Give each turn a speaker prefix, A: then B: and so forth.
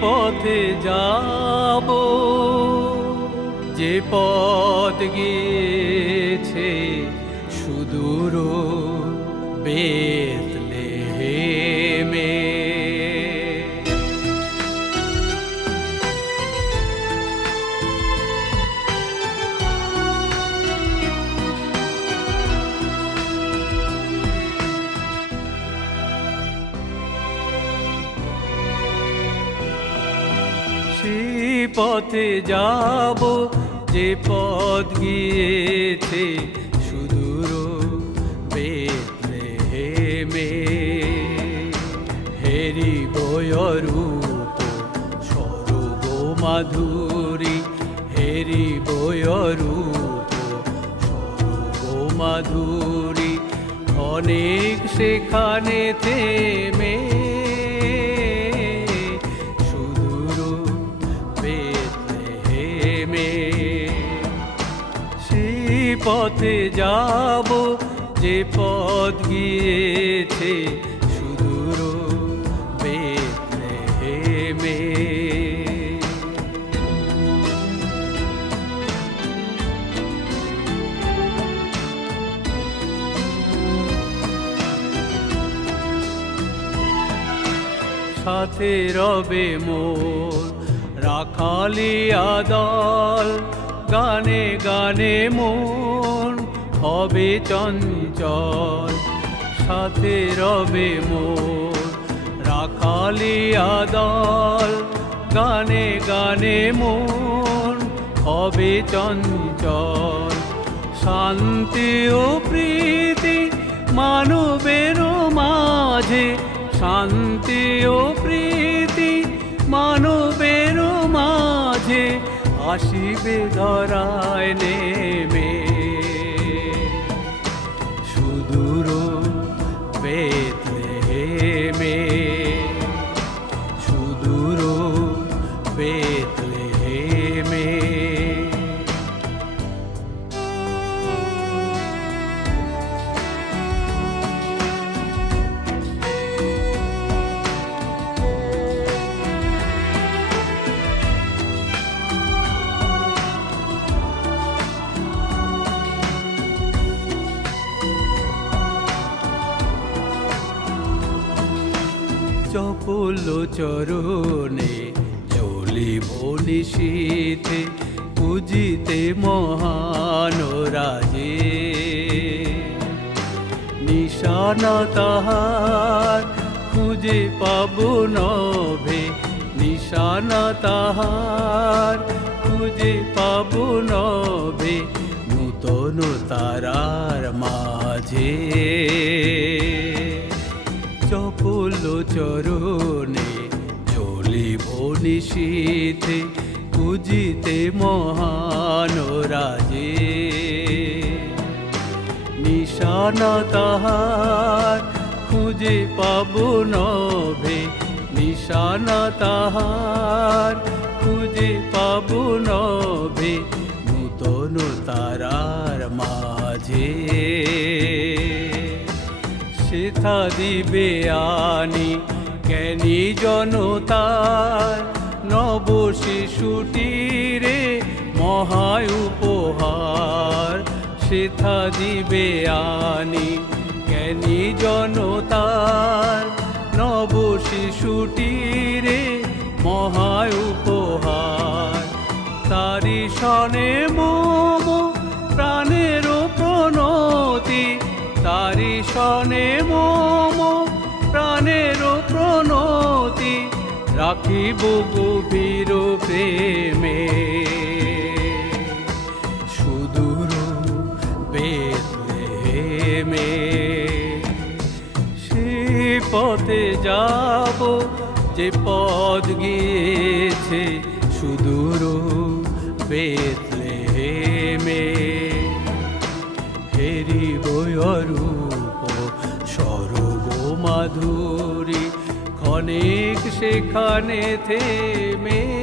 A: পথে যাব। যে পথ গিয়েছে সুদূর বেতলেহেমে পথে যাব, যে পথ গিয়েছে সুদূর বেতলেহেমে হেরি বয়রূপ স্বরূপ মাধুরী। হেরি বয়রূপ স্বরূপ মাধুরী। অনেক সেখানে থেমে পথে যাব যে পথ গিয়েছে সুদূর বেতলেহেমে সাথে রবে মোর রাখালিয়া দল গানে গানে মন হবে চঞ্চল, সাথে রবে মোর রাখালিয়া দল গানে গানে মন হবে চঞ্চল। শান্তি ও প্রীতি মানবের মাঝে। শান্তি ও প্রীতি মানবের মাঝে। আসিবে ধরায় নেমে। সুদূর বেতলেহেমে সুদূর বেতলেহেমে চরণে, চলিব নিশীতে পূজিতে মহান রাজে। নিশানা তাহার খুঁজে পাব নভে, নিশানা তাহার খুঁজে পাব নভে, নূতন তারার মাঝে। চপল চরণে নিশীতে পূজিতে মহান রাজে। নিশানা তাহার খুঁজে পাব নভে। নিশানা তাহার খুঁজে পাব নভে নূতন তারার মাঝে। সেথা দিবে আনি জনতার নব শিশুটিরে মহায় উপহার সেথা দিবে আনি জ্ঞানী জনতার। নব শিশুটিরে মহায় উপহার। তারি সনে মোম প্রাণের প্রণতি তারি সনে মোম রাখিব গভীর প্রেমে। সুদূর বেতলেহেমে সে পথে যাব যে পদ গিয়েছে সুদূর বেতলেহেমে ক্ষণিক সেখানে থেমে